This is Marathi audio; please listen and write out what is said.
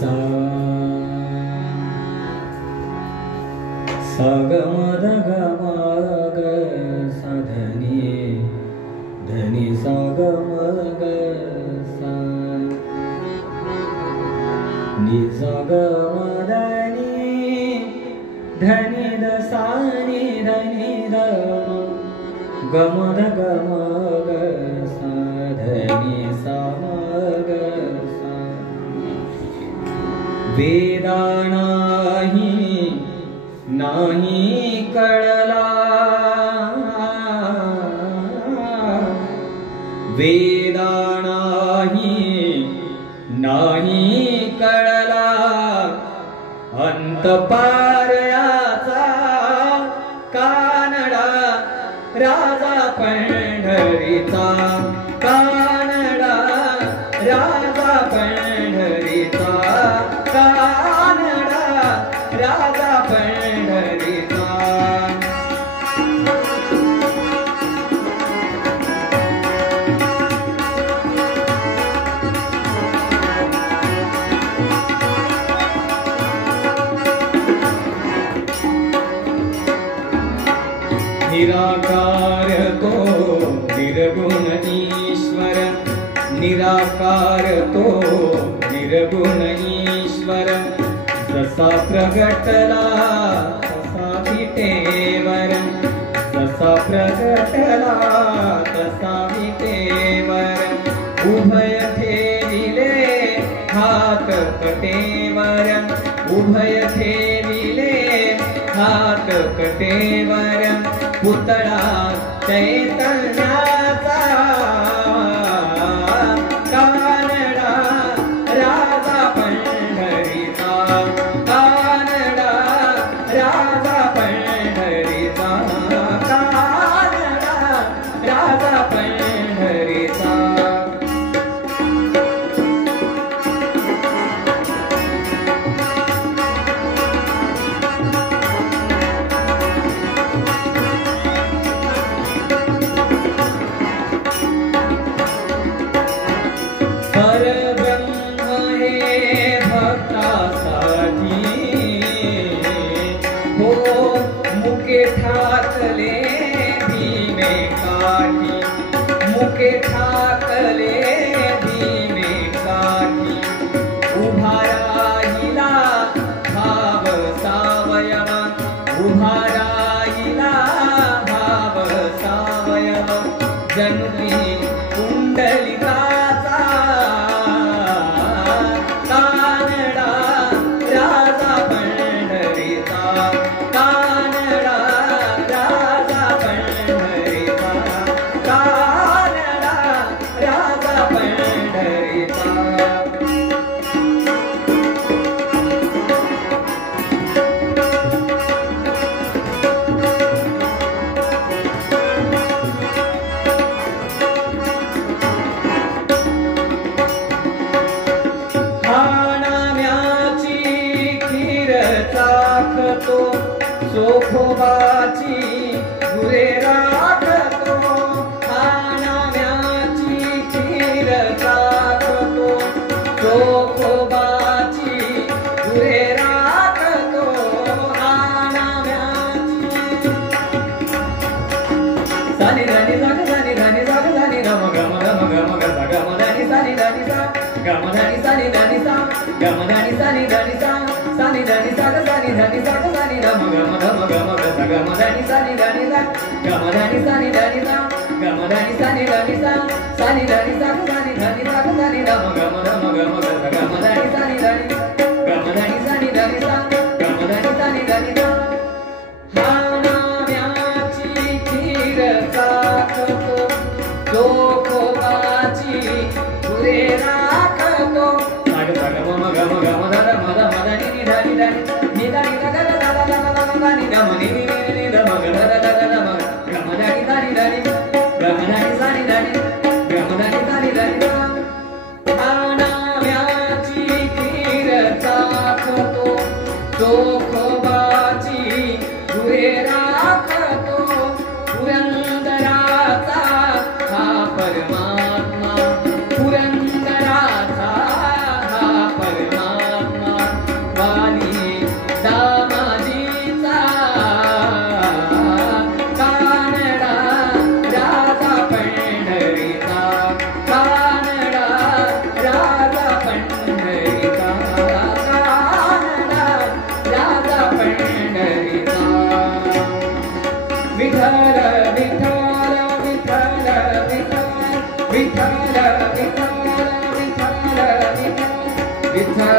सा सा ग म ध ग म ग सा धनी धनी सा ग म ग सा नि सा ग म धनी धनी द सा नि धनी द ग म ध ग म ग सा धनी सा म ग सा वेदा नाही कळला वेदा नाही कळला अंतपारयाचा कानडा राजा पंढरीचा कानडा राजा पंढरीचा कानडा राजा पंढरीचा निराकार तो निर्गुण ईश्वर निराकार तो निर्गुण ईश्वर जसा प्रगटला तसा विटेवर जसा प्रगटला तसा विटेवर उभय ठेविले हात कटेवर उभय ठेविले हात कटेवर पुतळा चैतन्याचा कानडा राजा पंढरीचा कानडा राजा पंढरीचा कानडा राजा पंढरीचा ठाकले भीमे काठी मुके ठाकले भीमे काठी उभा राहिला भाव सावयव उभा राहिला भाव सावयव जनुकी कुंडलिकाचा कानडा राजा पंढरीचा कानडा राजा पंढरीचा कानडा राजा पंढरीचा राखतो चोखोबाची गुरे राखतो खानाम्याची खीर राखतो चोखोबाची गुरे राखतो खानाम्याची सानी रानी जाग सानी रानी जाग सानी रम गम गम गम ग गम रानी सानी रानी सा गम रानी सानी रानी सा गम रानी सानी रानी सा सानी रानी सा सानी रानी सा सानी रम गम गम गम ग गम रानी सानी रानी सा गम रानी सानी रानी सा गम रानी सानी रानी सा सानी रानी सा सानी रानी सा सानी रम गम गम ग गम रानी सानी रानी गम रानी सानी रानी सा गम रानी सानी रानी सा हानाम्याची खीर राखतो चोखोबाची गुरे राखतो साग साग मम गम गम ध म ध म ध नि नि ध नि ध नि ध नि ध ग ध ध ध ध ध नि ध म नि नि नि ध म ग ध ध ध ध म गम ध नि ध नि ध नि गम ध नि ध नि ध नि गम ध नि ध नि ध नि हानाम्या विठ्ठल विठ्ठल विठ्ठल विठ्ठल